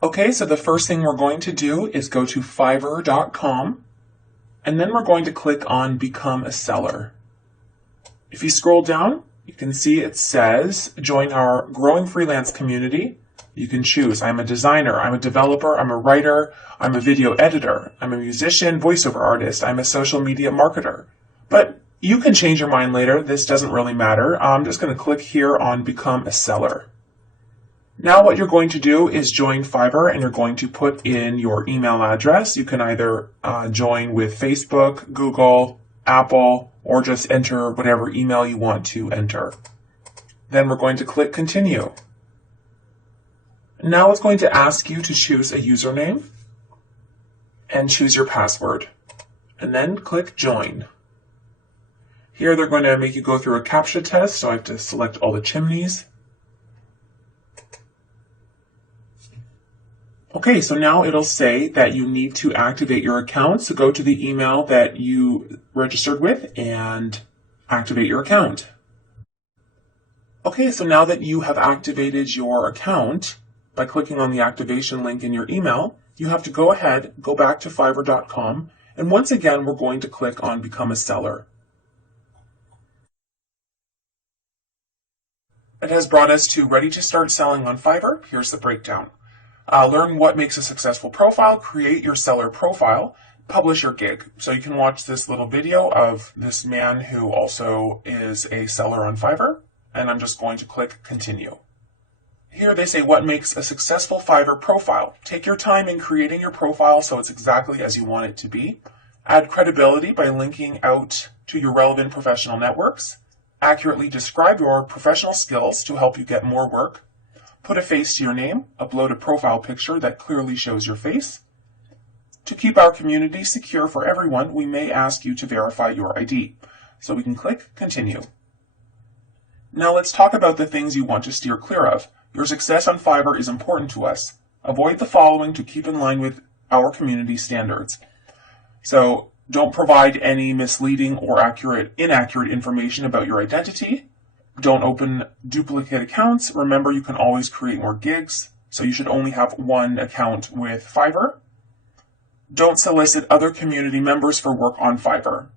Okay, so the first thing we're going to do is go to Fiverr.com, and then we're going to click on Become a Seller. If you scroll down, you can see it says, join our growing freelance community. You can choose, I'm a designer, I'm a developer, I'm a writer, I'm a video editor, I'm a musician, voiceover artist, I'm a social media marketer. But you can change your mind later, this doesn't really matter. I'm just going to click here on Become a Seller. Now what you're going to do is join Fiverr, and you're going to put in your email address. You can either join with Facebook, Google, Apple, or just enter whatever email you want to enter. Then we're going to click Continue. Now it's going to ask you to choose a username and choose your password, and then click Join. Here they're going to make you go through a CAPTCHA test, so I have to select all the chimneys. Okay, so now it'll say that you need to activate your account, so go to the email that you registered with and activate your account. Okay, so now that you have activated your account, by clicking on the activation link in your email, you have to go ahead, go back to Fiverr.com, and once again, we're going to click on Become a Seller. It has brought us to Ready to Start Selling on Fiverr. Here's the breakdown. Learn what makes a successful profile, create your seller profile, publish your gig. So you can watch this little video of this man who also is a seller on Fiverr, and I'm just going to click Continue. Here they say what makes a successful Fiverr profile. Take your time in creating your profile so it's exactly as you want it to be. Add credibility by linking out to your relevant professional networks. Accurately describe your professional skills to help you get more work. Put a face to your name. Upload a profile picture that clearly shows your face. To keep our community secure for everyone, we may ask you to verify your ID. So we can click Continue. Now let's talk about the things you want to steer clear of. Your success on Fiverr is important to us. Avoid the following to keep in line with our community standards. So don't provide any misleading or inaccurate information about your identity. Don't open duplicate accounts. Remember, you can always create more gigs, so you should only have one account with Fiverr. Don't solicit other community members for work on Fiverr.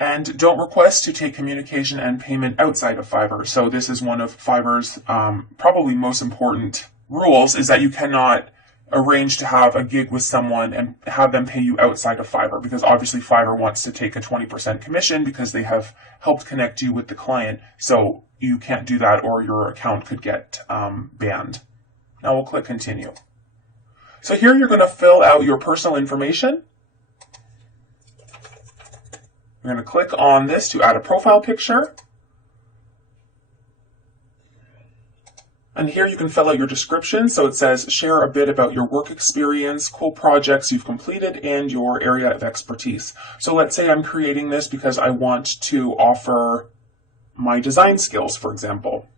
And don't request to take communication and payment outside of Fiverr. So this is one of Fiverr's probably most important rules, is that you cannot arrange to have a gig with someone and have them pay you outside of Fiverr, because obviously Fiverr wants to take a 20% commission because they have helped connect you with the client. So you can't do that, or your account could get banned. Now we'll click Continue. So here you're going to fill out your personal information. You're going to click on this to add a profile picture. And here you can fill out your description. So it says, share a bit about your work experience, cool projects you've completed, and your area of expertise. So let's say I'm creating this because I want to offer my design skills, for example.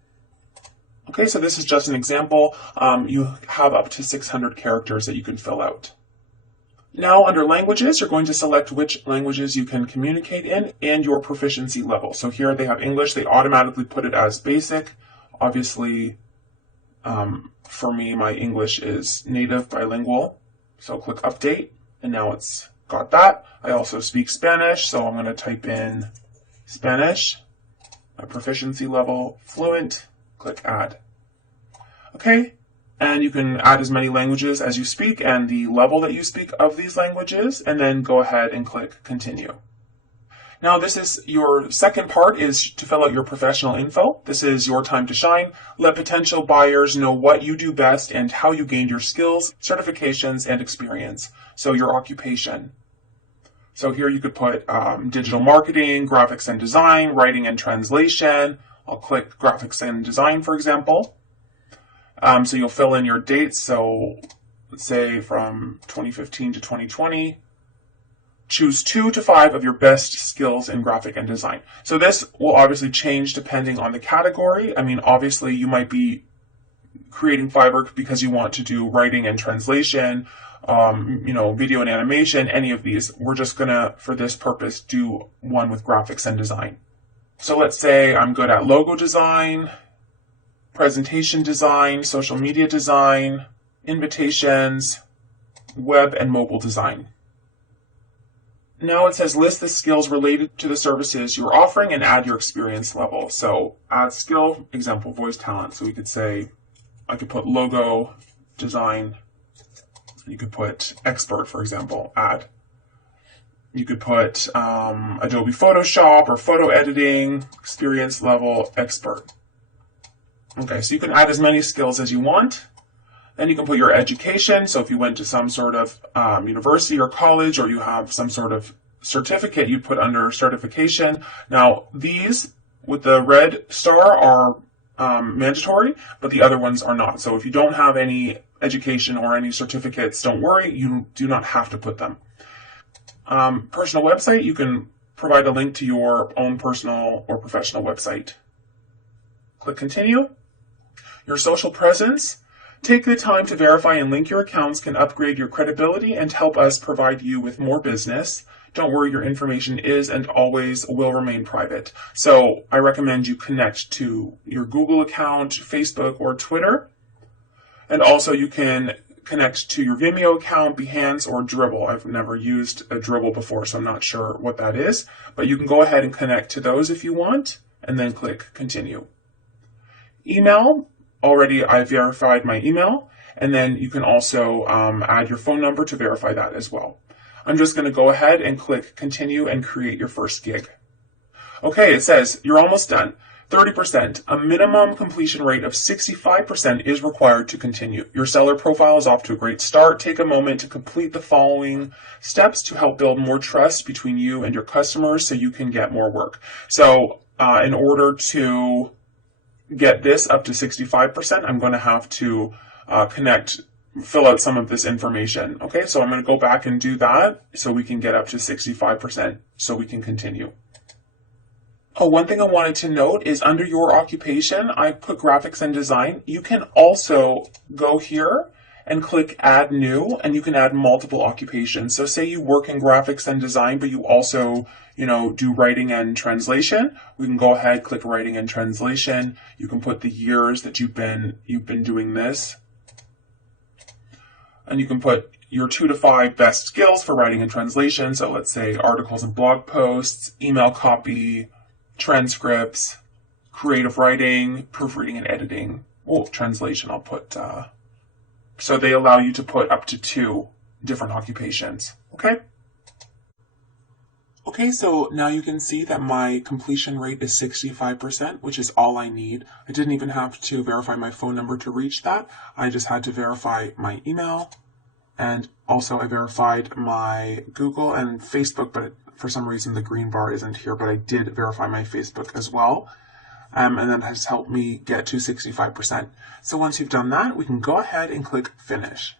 Okay, so this is just an example. You have up to 600 characters that you can fill out. Now under languages, you're going to select which languages you can communicate in and your proficiency level. So here they have English. They automatically put it as basic. Obviously, for me, my English is native bilingual. So click update, and now it's got that. I also speak Spanish, so I'm going to type in Spanish. My proficiency level, fluent, click add. Okay. And you can add as many languages as you speak and the level that you speak of these languages, and then go ahead and click Continue. Now this is your second part, is to fill out your professional info. This is your time to shine. Let potential buyers know what you do best and how you gained your skills, certifications, and experience. So your occupation. So here you could put digital marketing, graphics and design, writing and translation. I'll click graphics and design, for example. So you'll fill in your dates. So let's say from 2015 to 2020. Choose 2 to 5 of your best skills in graphic and design. So this will obviously change depending on the category. I mean, obviously you might be creating Fiverr because you want to do writing and translation, video and animation, any of these. We're just gonna, for this purpose, do one with graphics and design. So let's say I'm good at logo design, presentation design, social media design, invitations, web and mobile design. Now it says list the skills related to the services you're offering and add your experience level. So add skill, example, voice talent. So we could say, I could put logo design. You could put expert, for example, add. You could put Adobe Photoshop or photo editing, experience level, expert. Okay, so you can add as many skills as you want. Then you can put your education. So if you went to some sort of university or college, or you have some sort of certificate, you put under certification. Now, these with the red star are mandatory, but the other ones are not. So if you don't have any education or any certificates, don't worry, you do not have to put them. Personal website, you can provide a link to your own personal or professional website. Click continue. Your social presence. Take the time to verify and link your accounts can upgrade your credibility and help us provide you with more business. Don't worry, your information is and always will remain private. So I recommend you connect to your Google account, Facebook, or Twitter. And also you can connect to your Vimeo account, Behance, or Dribbble. I've never used a Dribbble before, so I'm not sure what that is. But you can go ahead and connect to those if you want, and then click continue. Email. Already I verified my email, and then you can also add your phone number to verify that as well. I'm just going to go ahead and click continue and create your first gig. Okay, it says you're almost done. 30%. A minimum completion rate of 65% is required to continue. Your seller profile is off to a great start. Take a moment to complete the following steps to help build more trust between you and your customers so you can get more work. So in order to get this up to 65%, I'm going to have to fill out some of this information. Okay, so I'm going to go back and do that so we can get up to 65% so we can continue. Oh, one thing I wanted to note is under your occupation, I put graphics and design. You can also go here and click add new, and you can add multiple occupations. So say you work in graphics and design, but you also, do writing and translation. We can go ahead, click writing and translation. You can put the years that you've been doing this. And you can put your 2 to 5 best skills for writing and translation. So let's say articles and blog posts, email copy, transcripts, creative writing, proofreading and editing. Oh, translation, I'll put, so they allow you to put up to 2 different occupations. Okay? Okay, so now you can see that my completion rate is 65%, which is all I need. I didn't even have to verify my phone number to reach that. I just had to verify my email, and also I verified my Google and Facebook, but for some reason the green bar isn't here, but I did verify my Facebook as well. And that has helped me get to 65%. So once you've done that, we can go ahead and click finish.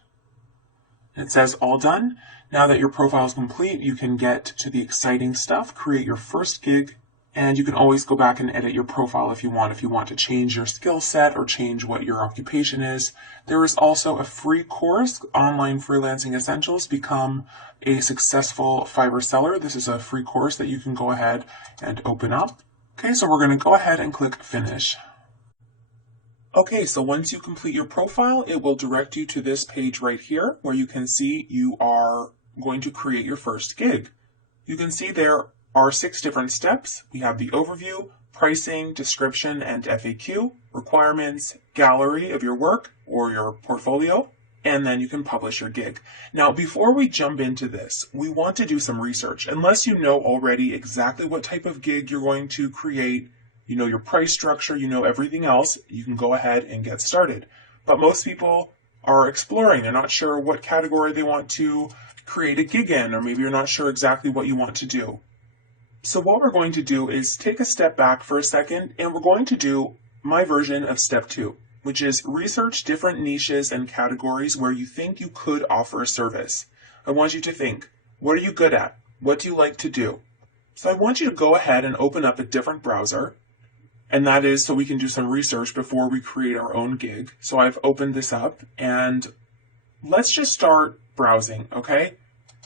It says all done. Now that your profile is complete, you can get to the exciting stuff, create your first gig, and you can always go back and edit your profile if you want to change your skill set or change what your occupation is. There is also a free course, Online Freelancing Essentials, Become a Successful Fiverr Seller. This is a free course that you can go ahead and open up. Okay, so we're going to go ahead and click finish. Okay, so once you complete your profile, it will direct you to this page right here where you can see you are going to create your first gig. You can see there are 6 different steps. We have the overview, pricing, description, and FAQ, requirements, gallery of your work or your portfolio, and then you can publish your gig. Now, before we jump into this, we want to do some research. Unless you know already exactly what type of gig you're going to create, you know your price structure, you know everything else, you can go ahead and get started. But most people are exploring. They're not sure what category they want to create a gig in, or maybe you're not sure exactly what you want to do. So what we're going to do is take a step back for a second, and we're going to do my version of step 2, which is research different niches and categories where you think you could offer a service. I want you to think, what are you good at? What do you like to do? So I want you to go ahead and open up a different browser, and that is so we can do some research before we create our own gig. So I've opened this up, and let's just start browsing, okay?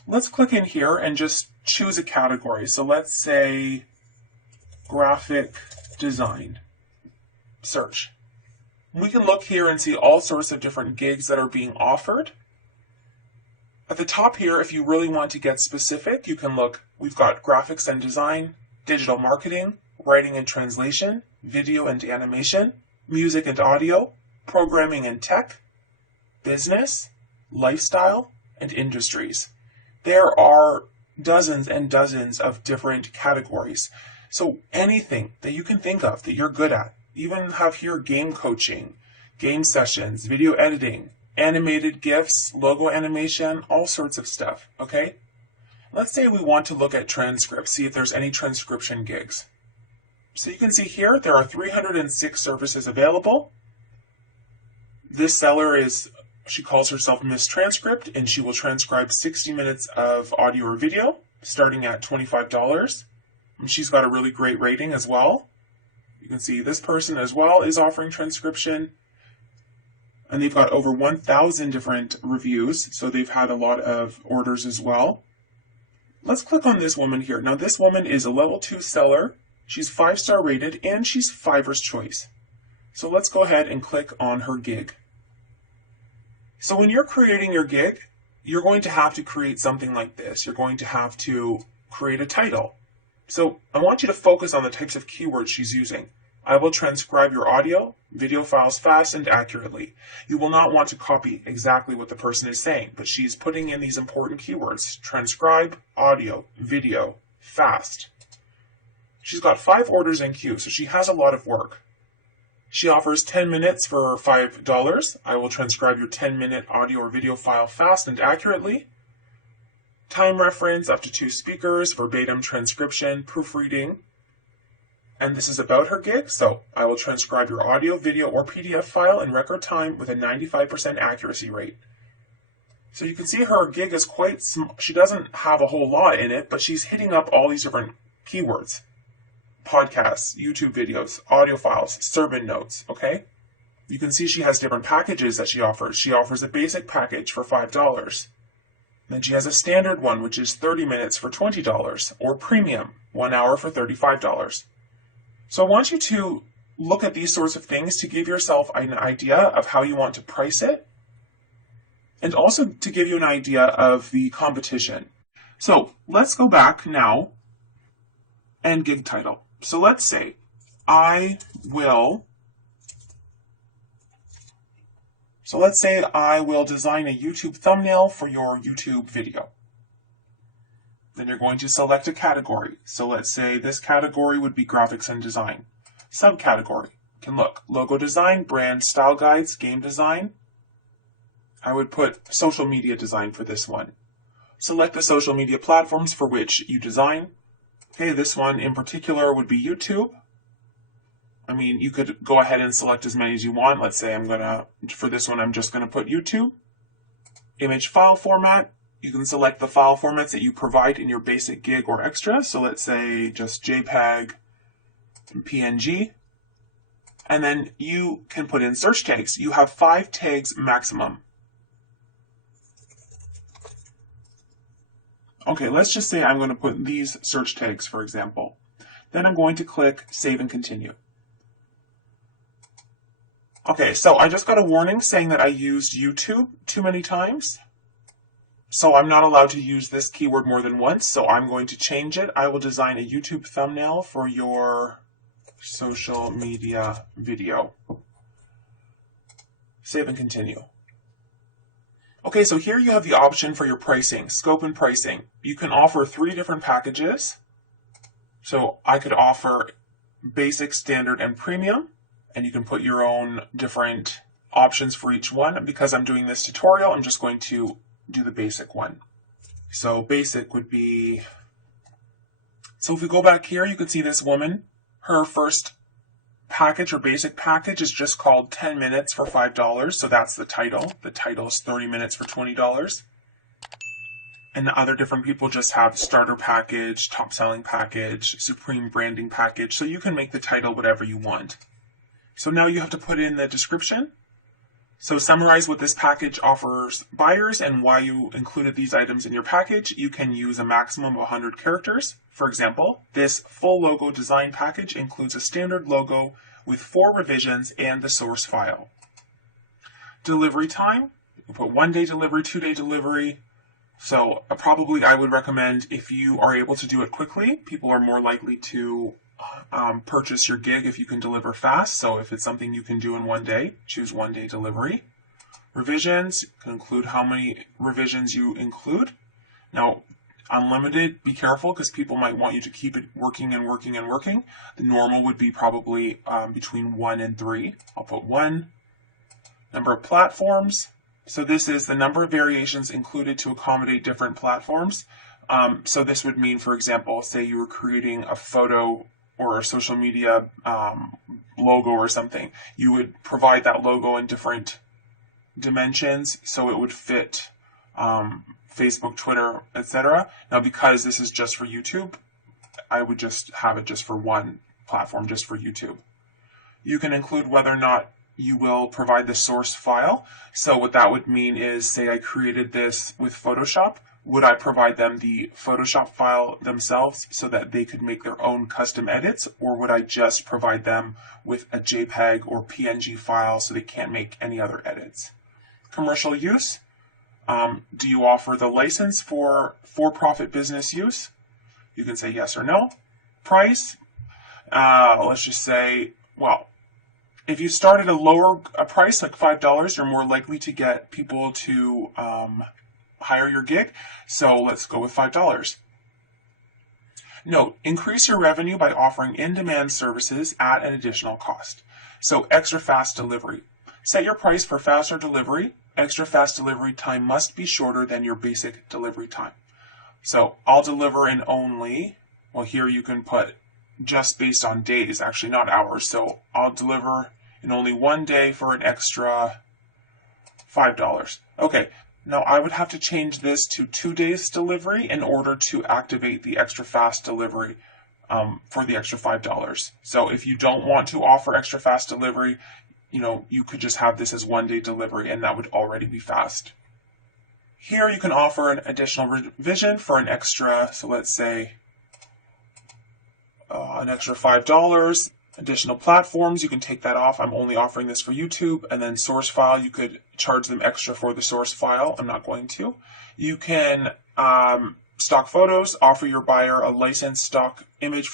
Let's click in here and just choose a category. So let's say graphic design. Search. We can look here and see all sorts of different gigs that are being offered. At the top here, if you really want to get specific, you can look. We've got graphics and design, digital marketing, writing and translation, video and animation, music and audio, programming and tech, business, lifestyle, and industries. There are dozens and dozens of different categories. So anything that you can think of that you're good at, even have here game coaching, game sessions, video editing, animated GIFs, logo animation, all sorts of stuff, okay? Let's say we want to look at transcripts, see if there's any transcription gigs. So you can see here, there are 306 services available. This seller she calls herself Miss Transcript, and she will transcribe 60 minutes of audio or video, starting at $25. And she's got a really great rating as well. You can see this person as well is offering transcription. And they've got over 1,000 different reviews, so they've had a lot of orders as well. Let's click on this woman here. Now this woman is a level 2 seller. She's 5-star rated, and she's Fiverr's choice. So let's go ahead and click on her gig. So when you're creating your gig, you're going to have to create something like this. You're going to have to create a title. So I want you to focus on the types of keywords she's using. I will transcribe your audio, video files fast and accurately. You will not want to copy exactly what the person is saying, but she's putting in these important keywords. Transcribe, audio, video, fast. She's got 5 orders in queue, so she has a lot of work. She offers 10 minutes for $5. I will transcribe your 10-minute audio or video file fast and accurately. Time reference, up to 2 speakers, verbatim transcription, proofreading. And this is about her gig, so I will transcribe your audio, video, or PDF file in record time with a 95% accuracy rate. So you can see her gig is quite small. She doesn't have a whole lot in it, but she's hitting up all these different keywords. Podcasts, YouTube videos, audio files, sermon notes, okay? You can see she has different packages that she offers. She offers a basic package for $5. Then she has a standard one, which is 30 minutes for $20, or premium, 1 hour for $35. So I want you to look at these sorts of things to give yourself an idea of how you want to price it, and also to give you an idea of the competition. So let's go back now and gig title. So let's say I will design a YouTube thumbnail for your YouTube video. Then you're going to select a category. So let's say this category would be graphics and design. Subcategory, you can look, logo design, brand style guides, game design. I would put social media design for this one. Select the social media platforms for which you design. Okay, this one in particular would be YouTube. I mean, you could go ahead and select as many as you want. Let's say for this one, I'm just going to put YouTube. Image file format. You can select the file formats that you provide in your basic gig or extra. So let's say just JPEG and PNG. And then you can put in search tags. You have 5 tags maximum. Okay, let's just say I'm going to put these search tags, for example. Then I'm going to click Save and Continue. Okay, so I just got a warning saying that I used YouTube too many times. So I'm not allowed to use this keyword more than once, so I'm going to change it. I will design a YouTube thumbnail for your social media video. Save and Continue. Okay, so here you have the option for your pricing, scope and pricing. You can offer 3 different packages. So I could offer basic, standard, and premium, and you can put your own different options for each one. Because I'm doing this tutorial, I'm just going to do the basic one. So basic would be, so if we go back here, you can see this woman, her first package or basic package is just called 10 minutes for $5. So that's the title. The title is 30 minutes for $20. And the other different people just have starter package, top selling package, supreme branding package. So you can make the title whatever you want. So now you have to put in the description. So summarize what this package offers buyers and why you included these items in your package. You can use a maximum of 100 characters. For example, this full logo design package includes a standard logo with 4 revisions and the source file. Delivery time, you put 1-day delivery, 2-day delivery. So probably I would recommend if you are able to do it quickly, people are more likely to purchase your gig if you can deliver fast. So if it's something you can do in 1 day, choose 1-day delivery. Revisions can include how many revisions you include. Now, unlimited, be careful because people might want you to keep it working and working and working. The normal would be probably between 1 and 3. I'll put 1. Number of platforms. So this is the number of variations included to accommodate different platforms. So this would mean, for example, say you were creating a photo or a social media logo or something. You would provide that logo in different dimensions so it would fit Facebook, Twitter, etc. Now, because this is just for YouTube, I would just have it just for one platform, just for YouTube. You can include whether or not you will provide the source file. So what that would mean is, say I created this with Photoshop, would I provide them the Photoshop file themselves so that they could make their own custom edits, or would I just provide them with a JPEG or PNG file so they can't make any other edits? Commercial use. Do you offer the license for-profit business use? You can say yes or no. Price. Let's just say, well, if you start at a price like $5, you're more likely to get people to hire your gig. So let's go with $5. Note, increase your revenue by offering in-demand services at an additional cost. So extra fast delivery. Set your price for faster delivery. Extra fast delivery time must be shorter than your basic delivery time. So I'll deliver in only, well, here you can put just based on days, actually not hours. So I'll deliver in only 1 day for an extra $5. Okay, now I would have to change this to 2 days delivery in order to activate the extra fast delivery for the extra $5. So if you don't want to offer extra fast delivery, you could just have this as 1 day delivery and that would already be fast. Here you can offer an additional revision for an extra, so let's say an extra $5. Additional platforms, you can take that off. I'm only offering this for YouTube. And then source file, you could charge them extra for the source file. I'm not going to. You can stock photos, offer your buyer a licensed stock image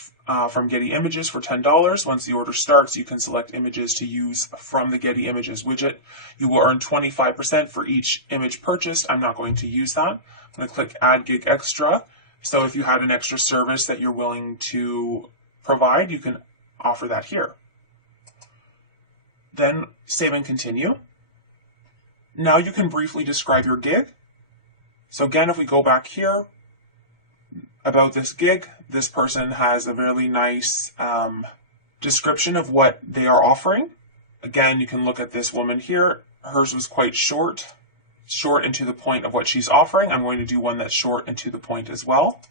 from Getty Images for $10. Once the order starts, you can select images to use from the Getty Images widget. You will earn 25% for each image purchased. I'm not going to use that. I'm going to click Add Gig Extra. So if you had an extra service that you're willing to provide, you can offer that here. Then save and continue. Now you can briefly describe your gig. So again, if we go back here, about this gig, this person has a really nice description of what they are offering. Again, you can look at this woman here. Hers was quite short and to the point of what she's offering. I'm going to do one that's short and to the point as well.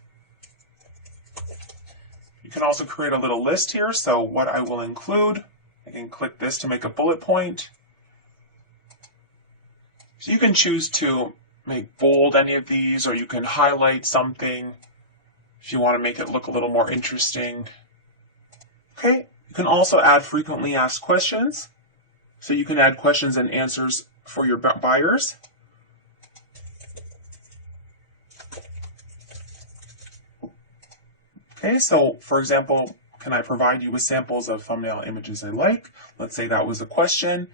You can also create a little list here. So what I will include, I can click this to make a bullet point. So you can choose to make bold any of these, or you can highlight something if you want to make it look a little more interesting. Okay, you can also add frequently asked questions. So you can add questions and answers for your buyers. Okay, so for example, can I provide you with samples of thumbnail images I like? Let's say that was a question.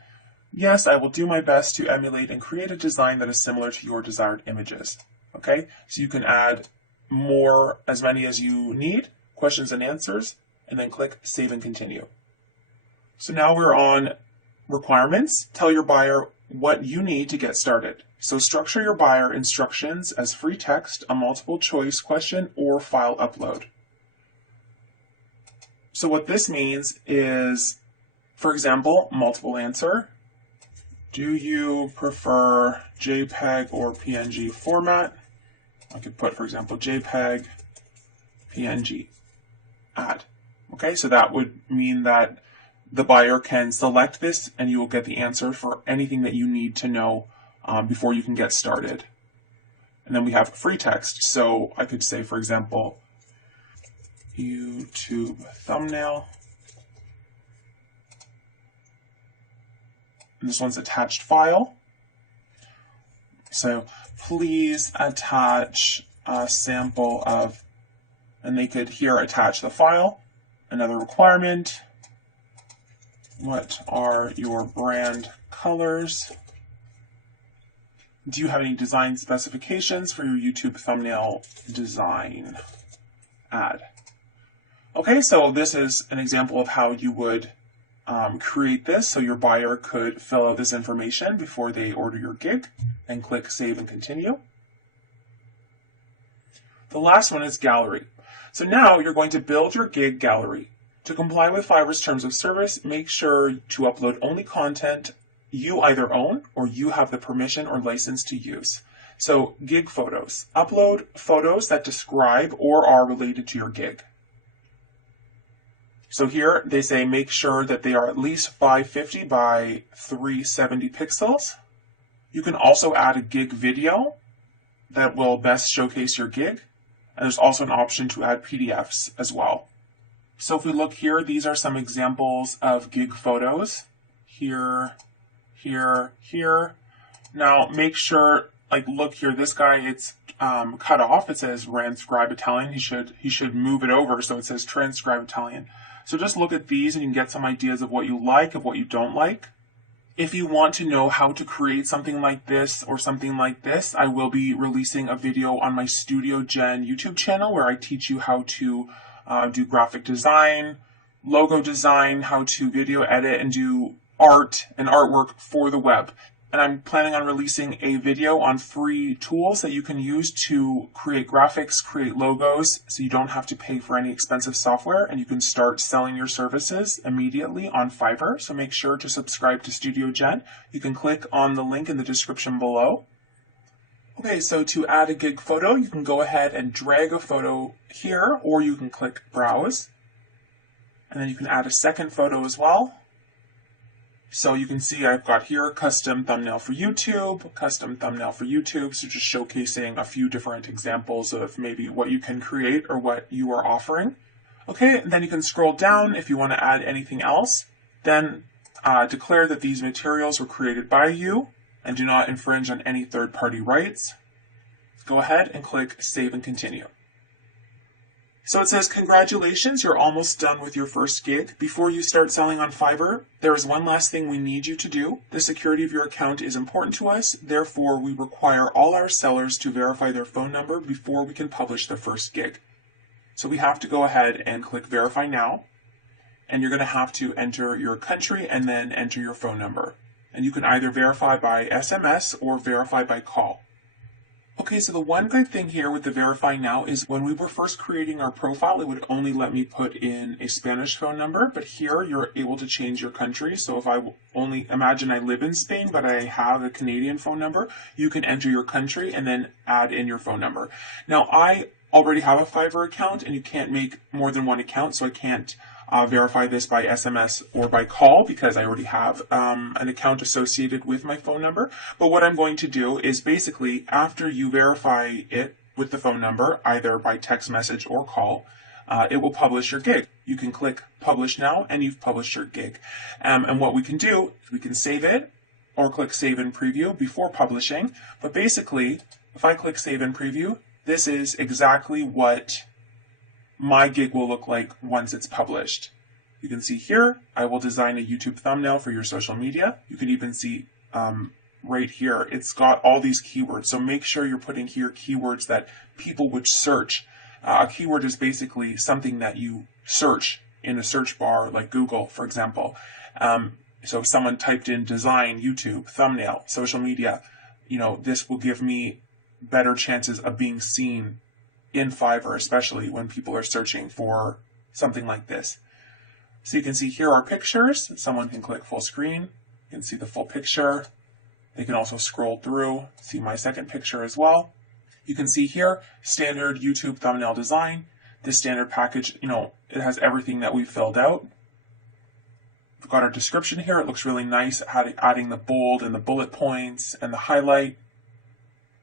Yes, I will do my best to emulate and create a design that is similar to your desired images. Okay, so you can add as many as you need, questions and answers, and then click Save and Continue. So now we're on requirements. Tell your buyer what you need to get started. So structure your buyer instructions as free text, a multiple choice question, or file upload. So what this means is, for example, multiple answer. Do you prefer JPEG or PNG format? I could put, for example, JPEG, PNG, add. Okay, so that would mean that the buyer can select this and you will get the answer for anything that you need to know before you can get started. And then we have free text. So I could say, for example, YouTube thumbnail And this one's attached file. So please attach a sample of, and they could here attach the file. Another requirement, what are your brand colors? Do you have any design specifications for your YouTube thumbnail design? Add. Okay, so this is an example of how you would create this, so your buyer could fill out this information before they order your gig, and click Save and Continue. The last one is gallery. So now you're going to build your gig gallery. To comply with Fiverr's terms of service, make sure to upload only content you either own or you have the permission or license to use. So gig photos. Upload photos that describe or are related to your gig. So here they say make sure that they are at least 550 by 370 pixels. You can also add a gig video that will best showcase your gig. And there's also an option to add PDFs as well. So if we look here, these are some examples of gig photos. Here, here, here. Now make sure, like look here, this guy, it's cut off. It says transcribe Italian. He should move it over so it says transcribe Italian. So just look at these and you can get some ideas of what you like, of what you don't like. If you want to know how to create something like this or something like this, I will be releasing a video on my Studio Gen YouTube channel where I teach you how to do graphic design, logo design, how to video edit and do art and artwork for the web. And I'm planning on releasing a video on free tools that you can use to create graphics, create logos, so you don't have to pay for any expensive software and you can start selling your services immediately on Fiverr. So make sure to subscribe to Studio Gen. You can click on the link in the description below. Okay, so to add a gig photo, you can go ahead and drag a photo here, or you can click Browse. And then you can add a second photo as well. So you can see I've got here custom thumbnail for YouTube, custom thumbnail for YouTube. So just showcasing a few different examples of maybe what you can create or what you are offering. Okay, and then you can scroll down if you want to add anything else. Then declare that these materials were created by you and do not infringe on any third-party rights. Go ahead and click Save and Continue. So it says, congratulations, you're almost done with your first gig. Before you start selling on Fiverr, there is one last thing we need you to do. The security of your account is important to us. Therefore, we require all our sellers to verify their phone number before we can publish their first gig. So we have to go ahead and click Verify Now. And you're going to have to enter your country and then enter your phone number. And you can either verify by SMS or verify by call. Okay, so the one good thing here with the Verify Now is when we were first creating our profile, it would only let me put in a Spanish phone number, but here you're able to change your country. So if I only imagine I live in Spain, but I have a Canadian phone number, you can enter your country and then add in your phone number. Now, I already have a Fiverr account and you can't make more than one account, so I can't verify this by SMS or by call because I already have an account associated with my phone number. But what I'm going to do is basically after you verify it with the phone number, either by text message or call, it will publish your gig. You can click Publish Now and you've published your gig. And what we can do is we can save it or click Save and Preview before publishing. But basically, if I click Save and Preview, this is exactly what my gig will look like once it's published. You can see here, I will design a YouTube thumbnail for your social media. You can even see right here, it's got all these keywords. So make sure you're putting here keywords that people would search. A keyword is basically something that you search in a search bar like Google, for example. So if someone typed in design, YouTube, thumbnail, social media, this will give me better chances of being seen in Fiverr, especially when people are searching for something like this. So you can see here are pictures. Someone can click full screen. You can see the full picture. They can also scroll through, see my second picture as well. You can see here, standard YouTube thumbnail design. This standard package, it has everything that we filled out. We've got our description here. It looks really nice, adding the bold and the bullet points and the highlight.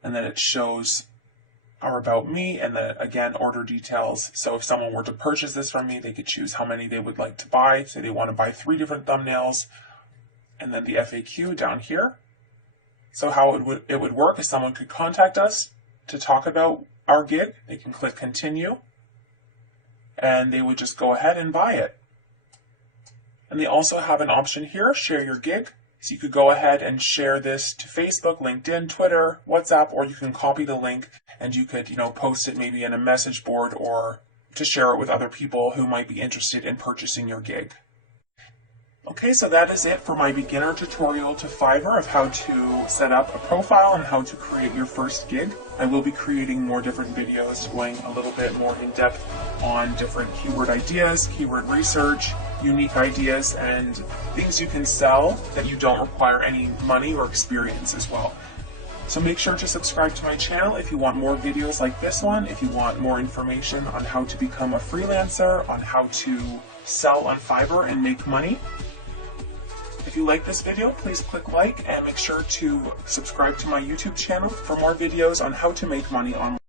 And then it shows our About Me, and then again, order details. So if someone were to purchase this from me, they could choose how many they would like to buy. Say they want to buy 3 different thumbnails. and then the FAQ down here. So how it would work is someone could contact us to talk about our gig. They can click continue, and they would just go ahead and buy it. And they also have an option here, share your gig. So you could go ahead and share this to Facebook, LinkedIn, Twitter, WhatsApp, or you can copy the link and you could, post it maybe in a message board or to share it with other people who might be interested in purchasing your gig. Okay, so that is it for my beginner tutorial to Fiverr of how to set up a profile and how to create your first gig. I will be creating more different videos going a little bit more in depth on different keyword ideas, keyword research, unique ideas, and things you can sell that you don't require any money or experience as well. So make sure to subscribe to my channel if you want more videos like this one, if you want more information on how to become a freelancer, on how to sell on Fiverr and make money. If you like this video, please click like and make sure to subscribe to my YouTube channel for more videos on how to make money online.